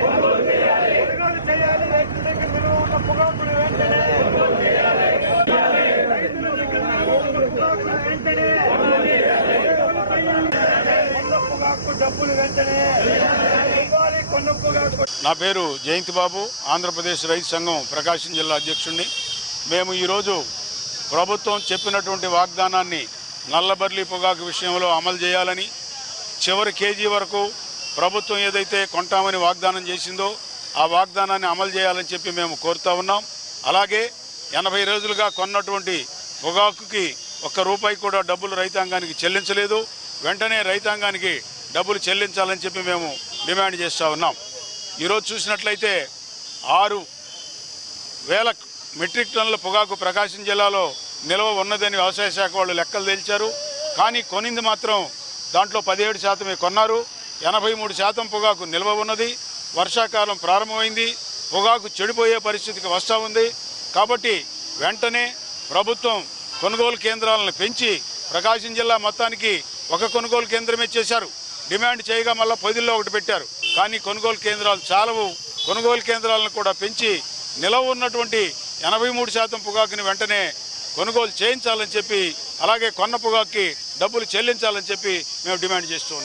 కొనుగోలు చేయాలి రైతుల దగ్గర నిల్వ ఉన్న పొగాకును వెంటనే రైతుల దగ్గర నిల్వ ఉన్న పొగాకును వెంటనే కొనుగోలు చేయాలి. కొన్న పొగాకు డబ్బులు వెంటనే ఇవ్వాలి కొన్న పొగాకు నా పేరు జయంతి బాబు ఆంధ్రప్రదేశ్ రైతు సంఘం ప్రకాశం జిల్లా అధ్యక్షుడిని మేము ఈరోజు ప్రభుత్వం చెప్పినటువంటి వాగ్దానాన్ని నల్లబర్లీ పొగాకు విషయంలో అమలు చేయాలని చివరి కేజీ వరకు ప్రభుత్వం ఏదైతే కొంటామని వాగ్దానం చేసిందో ఆ వాగ్దానాన్ని అమలు చేయాలని చెప్పి మేము కోరుతా ఉన్నాం. అలాగే ఎనభై రోజులుగా కొన్నటువంటి పొగాకుకి ఒక్క రూపాయి కూడా డబ్బులు రైతాంగానికి చెల్లించలేదు. వెంటనే రైతాంగానికి డబ్బులు చెల్లించాలని చెప్పి మేము డిమాండ్ చేస్తూ ఉన్నాం. ఈరోజు చూసినట్లయితే ఆరు వేల మెట్రిక్ టన్నుల పొగాకు ప్రకాశం జిల్లాలో నిల్వ ఉన్నదని వ్యవసాయ శాఖ వాళ్ళు లెక్కలు తేల్చారు. కానీ కొనింది మాత్రం దాంట్లో పదిహేడు శాతమే కొన్నారు. ఎనభై మూడు శాతం పొగాకు నిల్వ ఉన్నది. వర్షాకాలం ప్రారంభమైంది. పొగాకు చెడిపోయే పరిస్థితికి వస్తూ ఉంది. కాబట్టి వెంటనే ప్రభుత్వం కొనుగోలు కేంద్రాలను పెంచి ప్రకాశం జిల్లా మొత్తానికి ఒక కొనుగోలు కేంద్రమే చేశారు. డిమాండ్ చేయగా మళ్ళీ పొదిల్లో ఒకటి పెట్టారు. కానీ కొనుగోలు కేంద్రాలు చాలవు. కొనుగోలు కేంద్రాలను కూడా పెంచి నిలవ ఉన్నటువంటి ఎనభై మూడు శాతం పొగాకుని వెంటనే కొనుగోలు చేయించాలని చెప్పి అలాగే కొన్న పొగాకుకి డబ్బులు చెల్లించాలని చెప్పి మేము డిమాండ్ చేస్తూ